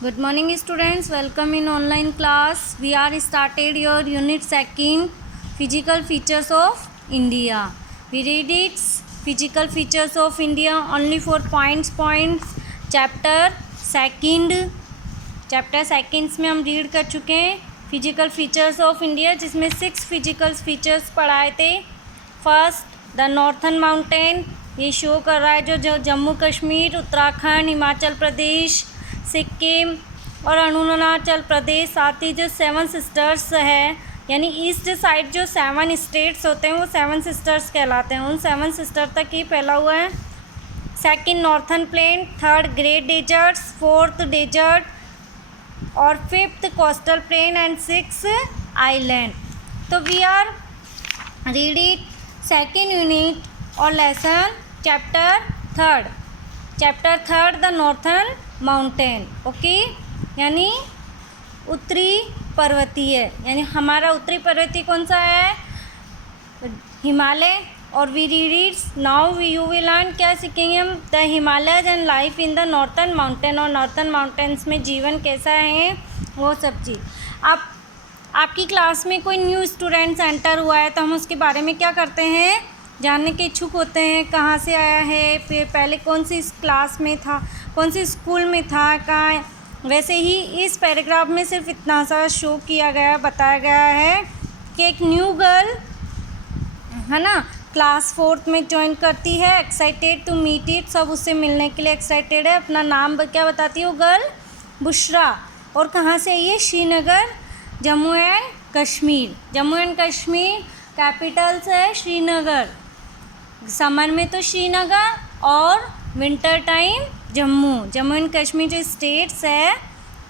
Good morning students, welcome in online class. We are started your unit 2 physical features of India. We read its physical features of India only for points. Chapter second में हम read कर चुके हैं physical features of India, जिसमें 6 physical features पढ़ाए थे. First the northern mountain, ये show कर रहा है जो जम्मू कश्मीर, उत्तराखंड, हिमाचल प्रदेश, सिक्किम और अरुणाचल प्रदेश, साथ ही जो 7 सिस्टर्स है यानी ईस्ट साइड जो 7 स्टेट्स होते हैं वो 7 सिस्टर्स कहलाते हैं. उन 7 सिस्टर तक ही फैला हुआ है. Second northern plain, third great deserts, fourth desert और fifth coastal plain and 6 island. तो we are reading second unit और lesson chapter third the northern mountain. Okay, यानी उत्तरी पर्वतीय, यानी हमारा उत्तरी पर्वतीय कौन सा है? हिमालय. और we reads now you will learn, क्या सीखेंगे हम? The Himalayas and life in the northern mountain, और नॉर्थन माउंटेन्स में जीवन कैसा है वो सब चीज़. आपकी क्लास में कोई न्यू स्टूडेंट्स एंटर हुआ है तो हम उसके बारे में क्या करते हैं, जानने के इच्छुक होते हैं. कहाँ से आया है, फिर पहले कौन सी क्लास में था, कौन सी स्कूल में था, कहाँ. वैसे ही इस पैराग्राफ में सिर्फ इतना सा शो किया गया, बताया गया है कि एक न्यू गर्ल है ना, क्लास 4th में ज्वाइन करती है, एक्साइटेड टू मीट इट, सब उससे मिलने के लिए एक्साइटेड है. अपना नाम क्या बताती है वो गर्ल? बुशरा. और कहाँ से आई है? Srinagar, Jammu and Kashmir. Jammu and Kashmir Capitals है श्रीनगर. समर में तो श्रीनगर और winter time Jammu and Kashmir जो स्टेट्स है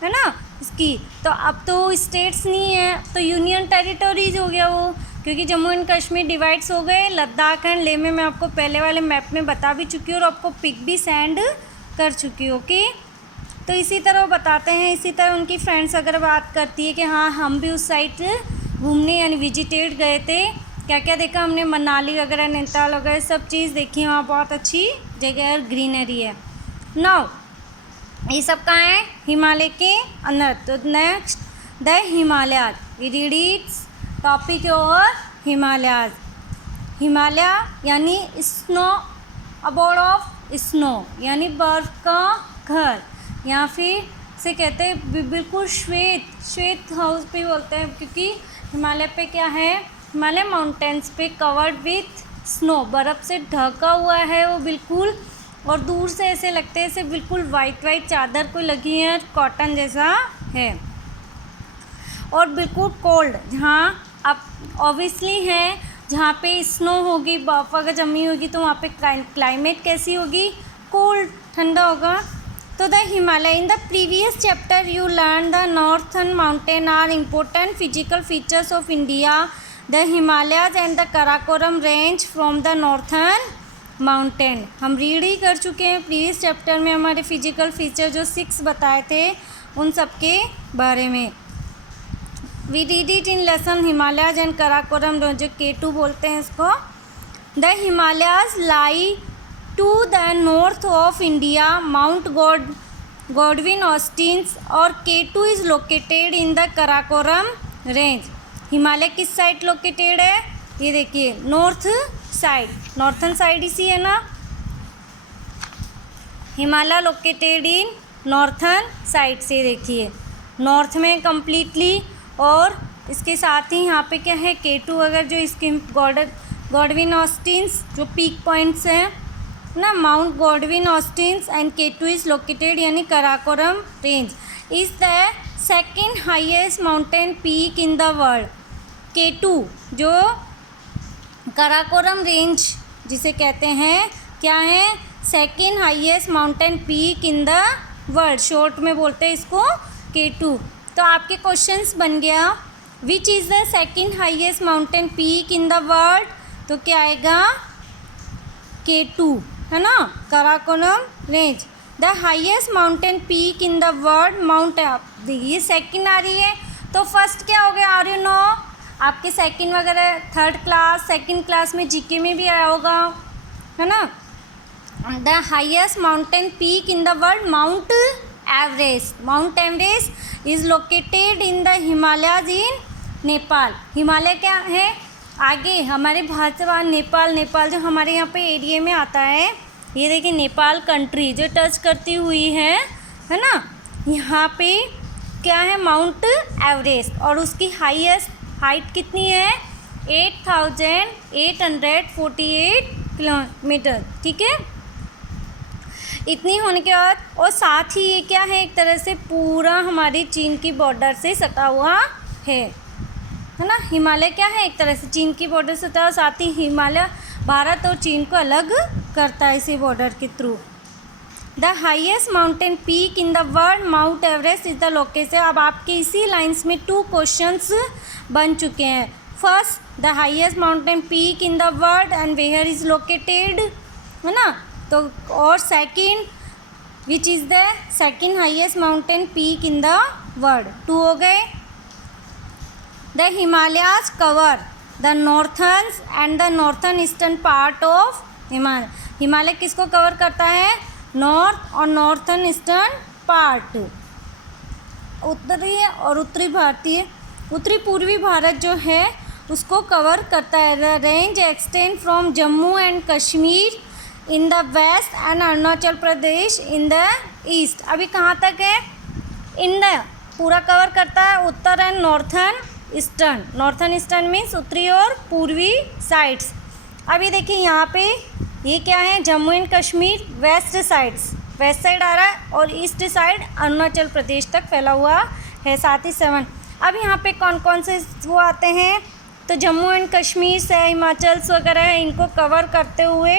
ना इसकी. तो अब तो स्टेट्स नहीं है, तो यूनियन टेरिटोरीज हो गया वो, क्योंकि जम्मू एंड कश्मीर डिवाइड्स हो गए. लद्दाख एंड लेह में मैं आपको पहले वाले मैप में बता भी चुकी हूँ और आपको पिक भी सेंड कर चुकी हूँ. ओके, तो इसी तरह वो बताते हैं. इसी तरह उनकी फ्रेंड्स अगर बात करती है कि हाँ हम भी उस साइड घूमने यानी विजिटेड गए थे, क्या क्या देखा हमने, मनाली वगैरह, नैनीताल वगैरह सब चीज़ देखी. वहाँ बहुत अच्छी जगह और ग्रीनरी है. नाउ ये सब कहाँ है? हिमालय के अंदर. तो next the Himalaya, we read its topic और हिमालय. हिमालय यानी स्नो, अबोर्ड ऑफ स्नो, यानी बर्फ़ का घर, या फिर से कहते हैं बिल्कुल श्वेत हाउस पे बोलते हैं, क्योंकि हिमालय पे क्या है, हिमालय माउंटेन्स पे कवर्ड विथ स्नो, बर्फ़ से ढका हुआ है वो बिल्कुल. और दूर से ऐसे लगते हैं जैसे बिल्कुल वाइट चादर कोई लगी है, कॉटन जैसा है. और बिल्कुल कोल्ड, जहाँ अब ऑब्वियसली है जहाँ पे स्नो होगी, बर्फ़ अगर जमी होगी तो वहाँ पे क्लाइमेट कैसी होगी? कोल्ड, ठंडा होगा. तो the Himalaya, in the previous chapter you learn the northern mountain are important physical features of India. The Himalayas and the Karakoram range from the northern mountain. हम रीड ही कर चुके हैं प्रीवियस चैप्टर में, हमारे फिजिकल फीचर जो 6 बताए थे उन सब के बारे में. We read it in lesson Himalayas and Karakoram, जो K2 बोलते हैं इसको. The Himalayas lie to the north of India, mount Godwin Austins और K2 is located in the Karakoram range. Himalaya किस साइड लोकेटेड है? ये देखिए नॉर्थ साइड, नॉर्थन साइड इसी है ना. Himalaya located in northern side से, देखिए नॉर्थ में कम्प्लीटली. और इसके साथ ही यहाँ पे क्या है, K2 अगर जो इसके गॉडविन ऑस्टिन्स जो पीक पॉइंट्स हैं ना, mount Godwin Austen's and K2 is located यानी Karakoram range is the second highest mountain peak in the world. K2 जो कराकोरम रेंज जिसे कहते हैं, क्या है? Second highest mountain peak in the world, short में बोलते हैं इसको K2. तो आपके क्वेश्चंस बन गया, विच is the second highest mountain peak in the world? तो क्या आएगा? K2 है ना, Karakoram range. The highest mountain peak in the world, mount, ये सेकेंड आ रही है तो फर्स्ट क्या हो गया? आर यू नो, आपके सेकंड वगैरह थर्ड क्लास सेकंड क्लास में जीके में भी आया होगा, है ना. The highest mountain peak in the world, mount Everest. Mount Everest is located in the Himalayas इन नेपाल. हिमालय क्या है, आगे हमारे भारत से बाहर नेपाल जो हमारे यहाँ पे एरिया में आता है. ये देखिए नेपाल कंट्री जो टच करती हुई है ना. यहाँ पे क्या है, माउंट एवरेस्ट, और उसकी हाईएस्ट हाइट कितनी है, 8,848 किलोमीटर. ठीक है, इतनी होने के बाद, और साथ ही ये क्या है, एक तरह से पूरा हमारी चीन की बॉर्डर से सटा हुआ है ना. हिमालय क्या है, एक तरह से चीन की बॉर्डर से सटा, साथ ही हिमालय भारत और चीन को अलग करता है इसी बॉर्डर के through. The highest mountain peak in the world, mount Everest is the location. अब आपके इसी लाइन्स में 2 क्वेश्चंस बन चुके हैं. First, the highest mountain peak in the world and where is located, है ना. तो और second, which is the second highest mountain peak in the world. 2 हो गए. The Himalayas cover the northern and the northern eastern part of Himalaya. Himalaya किसको cover करता है, north और नॉर्थर्न ईस्टर्न पार्ट. उत्तरी और उत्तरी पूर्वी भारत जो है उसको कवर करता है. The range extend from Jammu and Kashmir in the west and Arunachal Pradesh in the east. अभी कहाँ तक है, इन द पूरा कवर करता है उत्तर and northern eastern. Northern eastern means उत्तरी और पूर्वी साइड्स. अभी देखिए यहाँ पे ये क्या है, Jammu and Kashmir west side आ रहा है, और ईस्ट साइड अरुणाचल प्रदेश तक फैला हुआ है, साथ ही 7. अब यहाँ पे कौन कौन से वो आते हैं, तो जम्मू एंड कश्मीर से हिमाचल वगैरह है, इनको कवर करते हुए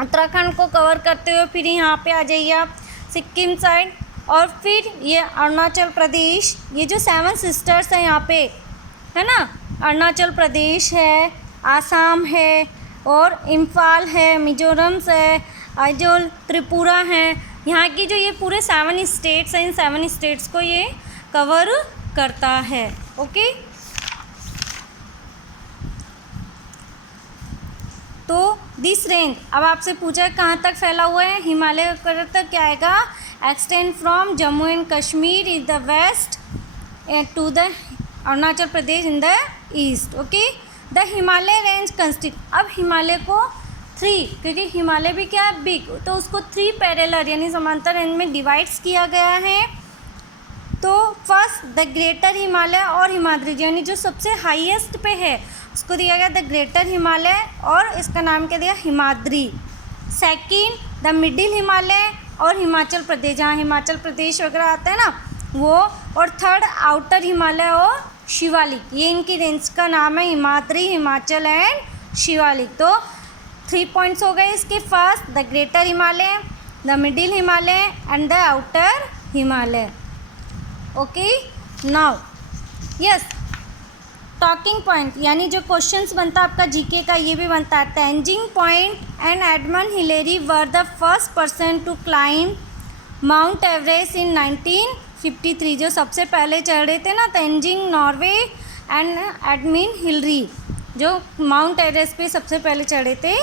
उत्तराखंड को कवर करते हुए फिर यहाँ पे आ जाइए आप सिक्किम साइड, और फिर ये अरुणाचल प्रदेश. ये जो 7 सिस्टर्स हैं यहाँ पे, है ना, अरुणाचल प्रदेश है, आसाम है, और इम्फाल है, मिजोरम है, आइजोल, त्रिपुरा है. यहाँ की जो ये पूरे 7 स्टेट्स हैं, इन 7 स्टेट्स को ये कवर करता है. ओके, तो दिस रेंज, अब आपसे पूछा है कहाँ तक फैला हुआ है, हिमालय तक क्या आएगा, extend from Jammu and Kashmir in the west to the Arunachal Pradesh in the east. Okay, the Himalaya range constitute. अब हिमालय को 3, क्योंकि हिमालय भी क्या है, बिग, तो उसको 3 पैरेलल यानी समांतर रेंज में डिवाइड्स किया गया है. तो फर्स्ट द ग्रेटर हिमालय और हिमाद्री, यानी जो सबसे हाईएस्ट पे है उसको दिया गया द ग्रेटर हिमालय, और इसका नाम क्या दिया, Himadri. Second the middle Himalaya और हिमाचल प्रदेश, जहाँ हिमाचल प्रदेश वगैरह आता है ना वो, और थर्ड आउटर हिमालय और शिवालिक. ये इनकी रेंज का नाम है, हिमाद्री, हिमाचल एंड शिवालिक. तो 3 पॉइंट्स हो गए इसके. First the greater Himalaya, the middle Himalaya and the outer Himalaya. Okay, now yes, talking point यानी जो क्वेश्चंस बनता है आपका जीके का, ये भी बनता है. तेंजिंग पॉइंट and Edmund Hillary were the first person to climb mount Everest in 1953. जो सबसे पहले चढ़े थे ना, Tenzing Norgay and Edmund Hillary, जो माउंट एवरेस्ट पे सबसे पहले चढ़े थे,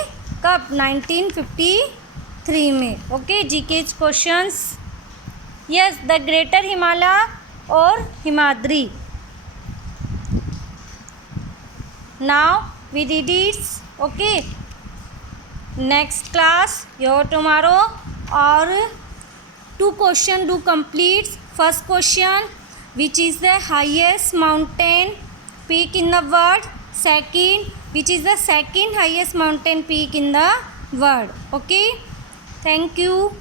कब, 1953 में. Okay, GK questions. Yes, the greater Himalaya और Himadri. Now we did it. Okay, next class your tomorrow, or 2 question do complete. First question, which is the highest mountain peak in the world. Second, which is the second highest mountain peak in the world. Okay, thank you.